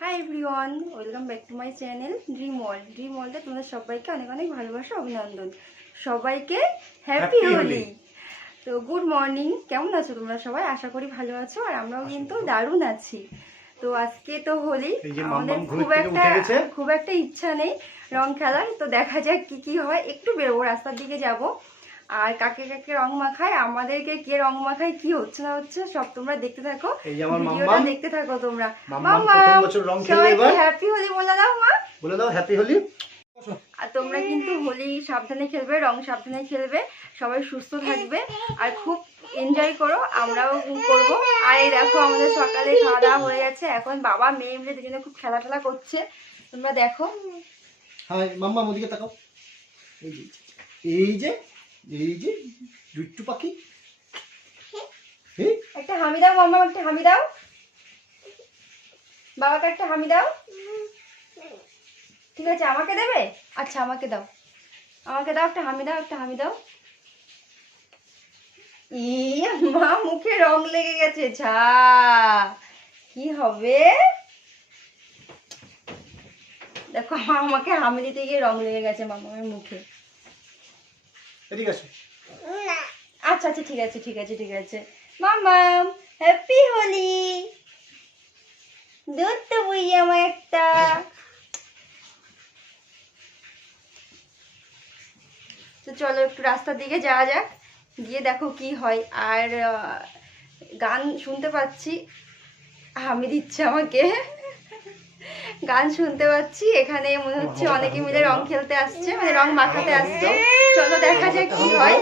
Hi everyone welcome back to my channel dream world dream ওয়ার্ল্ডে তোমাদের সবাইকে অনেক অনেক ভালোবাসা অভিনন্দন। সবাইকে হ্যাপি হোলি তো গুড মর্নিং কেমন আছো তোমরা সবাই? আশা করি ভালো আছো আর আমরাও কিন্তু দারুণ আছি। তো আজকে তো হোলি আমাদের খুব একটা খুব একটা ইচ্ছা নেই রং খেলার তো দেখা যাক কি কি হয়। একটু বেরোবো রাস্তার দিকে যাব। আর কাকে কাকে রং মাখায় আমাদেরকে কে রং মাখায় কি হচ্ছে না হচ্ছে সব তোমরা দেখতে থাকো। এই আমার ভিডিওটা দেখতে থাকো তোমরা। মাম্মাম প্রথম বছর রং খেলবে এবার। হ্যাপি হোলি বলে দাও মা। বলে দাও হ্যাপি হোলি। আর তোমরা কিন্তু হোলি সাবধানে খেলবে রং সাবধানে খেলবে সবাই সুস্থ থাকবে আর খুব এনজয় করো আমরাও করব। আর এই দেখো আমাদের সকালে খাওয়া দাওয়া হয়ে গেছে। এখন বাবা মেয়ে মিলে দুজনে খুব খেলা টেলা করছে। তোমরা দেখো। হ্যাঁ মাম্মা ওদিকে তাকাও। এই যে এই যে দুট্টু পাখি। একটা হামি দাও, মাম্মা, একটা হামি দাও। বাবাকে একটা হামি দাও। ঠিক আছে, আমাকে দেবে? আচ্ছা আমাকে দাও। আমাকে দাও, একটা হামি দাও, একটা হামি দাও। মা মুখে রং লেগে গেছে, ছা। কি হবে? দেখো, আমাকে হামি দিতে গিয়ে রং লেগে গেছে মামার মুখে। এদিকে আসো। আচ্ছা আচ্ছা ঠিক আছে ঠিক আছে ঠিক আছে। মামাম হ্যাপি হোলি। দুধ বই আমার একটা। তো চলো একটু রাস্তার দিকে যাওয়া যাক, গিয়ে দেখো কি হয়। আর গান শুনতে পাচ্ছি। হামি দিচ্ছে আমাকে। গান শুনতে পাচ্ছি। এখানে মনে হচ্ছে অনেকে মিলে রং খেলতে আসছে মানে রং মাখাতে আসছে। চলো দেখা যাক কি হয়।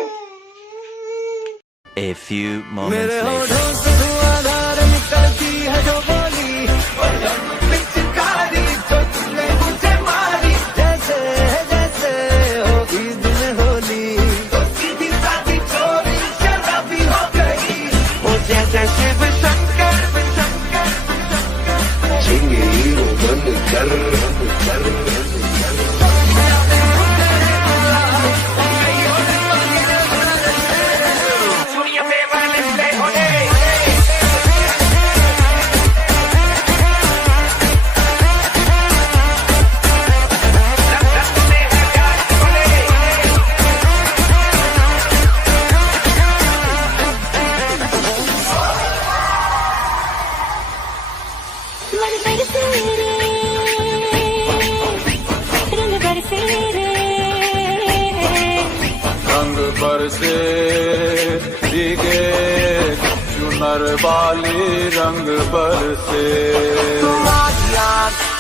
A few moments later.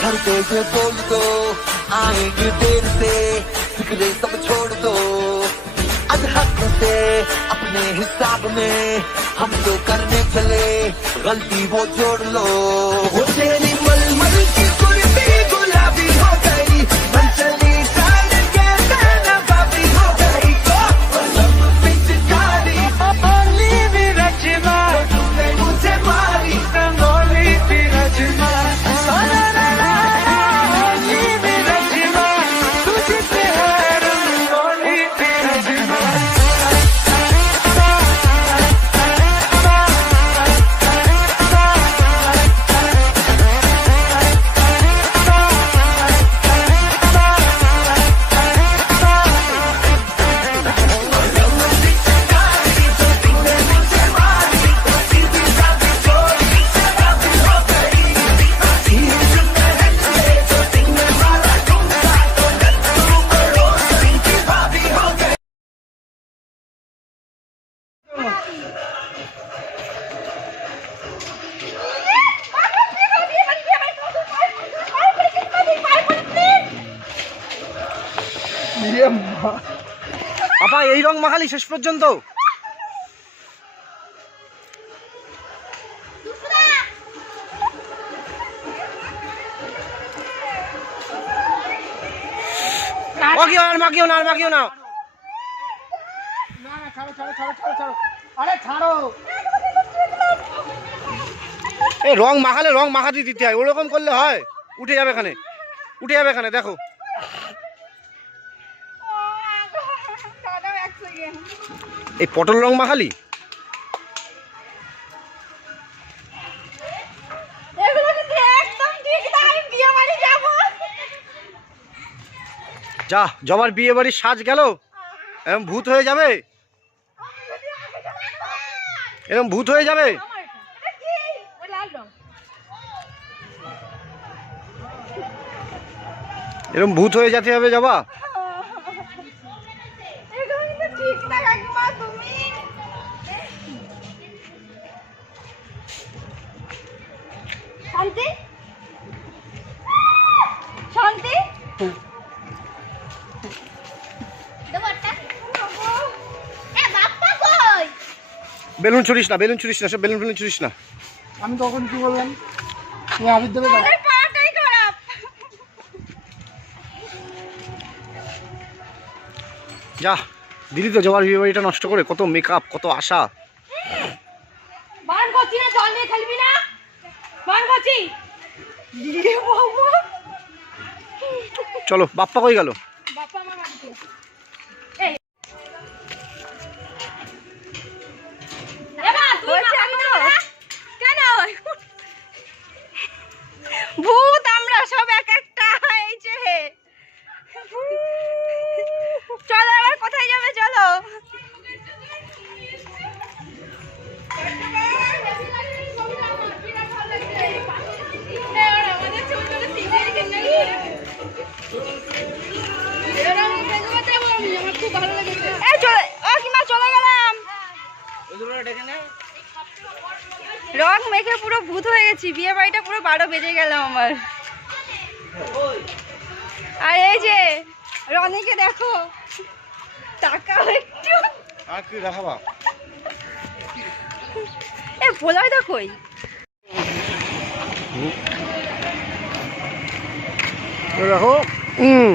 घर से बोल दो, आएँगे देर से फिक्रे सब छोड़ दो। आज से अपने हिसाब में हम जो करने चले, गलती वो जोड़ लो। वो तेरी আপা এই রং মাখালি শেষ পর্যন্ত। আর না আর না। রং মাখালে রং মাখাতে দিতে হয় ওরকম করলে হয়। উঠে যাবে এখানে। উঠে যাবে এখানে দেখো। এই পটল রং মাখালি? যা জবার বিয়ে বাড়ির সাজ গেল। এরম ভূত হয়ে যাবে? এরম ভূত হয়ে যাবে? এরম ভূত হয়ে যেতে হবে জবা? বেলুন ছুড়িস না বেলুন ছুড়িস না সব বেলুন ফেলুন ছুড়িস না। আমি তখন কি বললাম? তুমি আবির দেবে যা দিদি তো জবার বিয়ে বাড়িটা নষ্ট করে কত মেকআপ কত আশা। বান করছি না জল নিয়ে খেলবি না? বান করছি বাবা চলো বাপ্পা কই গেল? রং মেখে পুরো ভূত হয়ে গেছি বিয়ে বাড়িটা পুরো বারো বেজে গেল আমার। আর এই যে রনিকে দেখো তাকাও একটু। আর কি দেখাবা? এ ভোলাই দা কই দেখো। হুম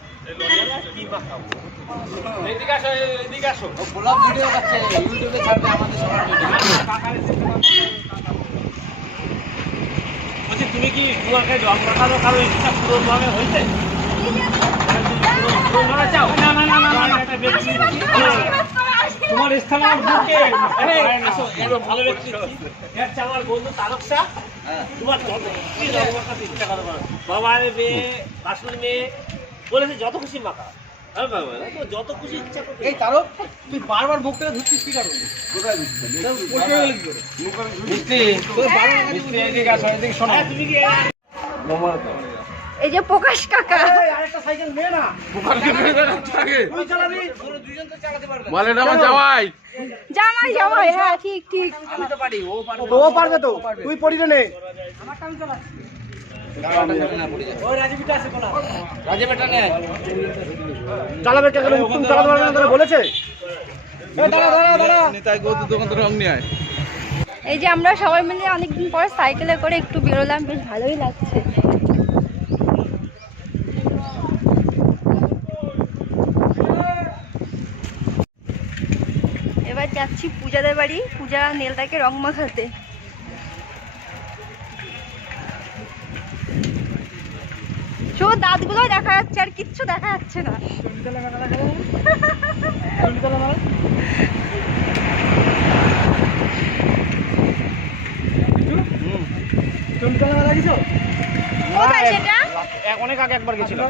না না না না তোমার স্থান আমার বুকে আসো এত ভালো ব্যক্তি আমার বন্ধু তোমার ইচ্ছা করো করো। মেয়ে বাসুর মেয়ে বলেছে যত খুশি মাখা। বাবা তো যত খুশি ইচ্ছা এই তারক তুই বারবার মুখটা ধরছিস কি কারণে? তুমি কি এই যে প্রকাশ কাকা। আরেকটা সাইকেল নে না। তুই দুজন তো চালাতে পারবে। জামাই। জামাই হ্যাঁ ঠিক ঠিক। ও পারবে তো। তুই পড়িলে নে। বলা এই যে আমরা সবাই মিলে অনেকদিন পরে সাইকেলে করে একটু বেরোলাম, বেশ ভালোই লাগছে। এবার যাচ্ছি পূজাদের বাড়ি, পূজা নেলটাকে রং মাখাতে। শুধু দাঁতগুলো দেখা যাচ্ছে আর কিচ্ছু দেখা যাচ্ছে না। অনেক আগে একবার গেছিলাম।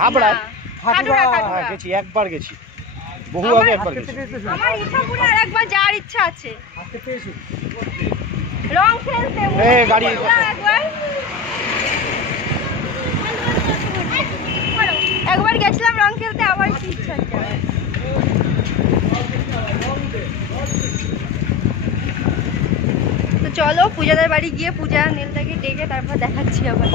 হাবড়ায়? না, হাটুরা, হাটুরা। হ্যাঁ গেছি একবার গেছি। বহু আগে একবার গেছি। আমার ইচ্ছাপুরে আর একবার যাওয়ার ইচ্ছা আছে। রং খেলতে গাড়ি। গেছিলাম একবার গেছিলাম রং খেলতে, আবার ইচ্ছা তো চলো, পূজাদের বাড়ি গিয়ে পূজা নীলটাকে ডেকে তারপর দেখাচ্ছি আবার।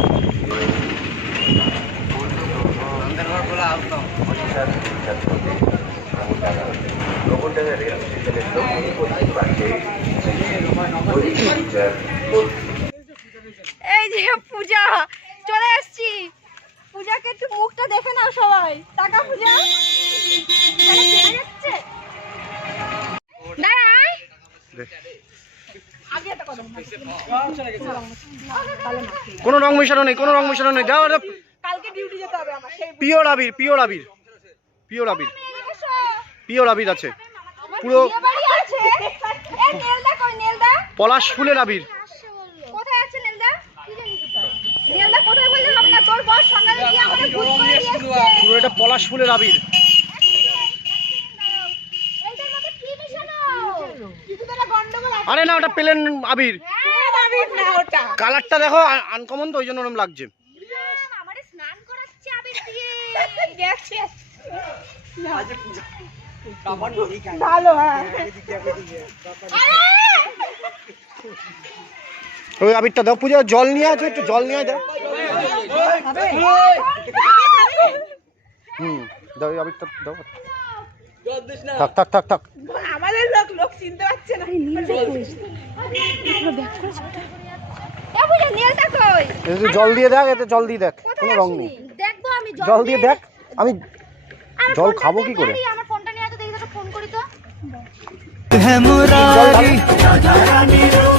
এই যে পূজা, চলে এসছি। পূজাকে একটু মুখটা দেখে নাও সবাই। টাকা পূজা কোনো রং মেশানো নেই কোনো রং মেশানো নেই। দাও কালকে ডিউটি যেতে হবে আমার পিওর আবির পিওর আবির পিওর আবির। পিওর আবির আছে। পুরো পলাশ ফুলের আবির। কোথায় আছে নেলদা? নেলদা কোথায় বললে হবে না? তোর বস পুরো এটা পলাশ ফুলের আবির। আরে না, ওটা প্লেন আবির। কালারটা দেখো আনকমন তো, ওই জন্য ওরম লাগছে। ওই আবিরটা দাও, পূজা, জল নিয়ে আছে একটু জল নিয়ে দাও। হুম দাও আবিরটা দাও। থাক থাক থাক থাক। আমাদের লোক লোক চিনতে পারছে না। এ বুঝে নেলদা কই? এতে জল দিয়ে দেখ এতে জল দিয়ে দেখ কোনো রং নেই। জল দিয়ে দেখ আমি জল খাব কি করে? ফোনটা নিয়ে তো।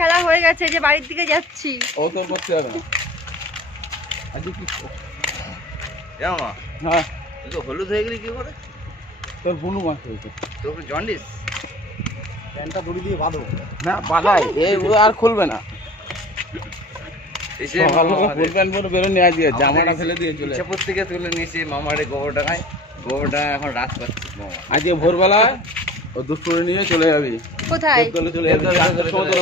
খেলা হয়ে গেছে যে বাড়ির দিকে যাচ্ছি। ও তোর করতে হবে না। আজকে কি জামা হ্যাঁ। তুই তো হলুদ হয়ে গেলি কি করে? তোর বুনু মাছ হয়েছে। তোর জন্ডিস? প্যান্টটা দড়ি দিয়ে বাঁধো। না বালাই এই ও আর খুলবে না। এসে ভালো ফুল প্যান্ট পরে বেরো নিয়ে দিয়ে। জামাটা ফেলে দিয়ে চলে থেকে তুলে নিয়েছি মামারে গোবর টাকায় গোবর এখন রাত পাচ্ছি মামা আজকে ভোরবেলা ও দুপুরে নিয়ে চলে যাবি। কোথায়?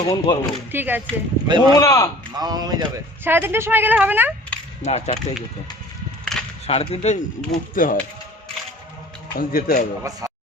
ফোন করব। ঠিক আছে। মামা মামি যাবে। সাড়ে তিনটের সময় গেলে হবে না? না চারটায় যেতে। সাড়ে তিনটায় উঠতে হয়। যেতে হবে।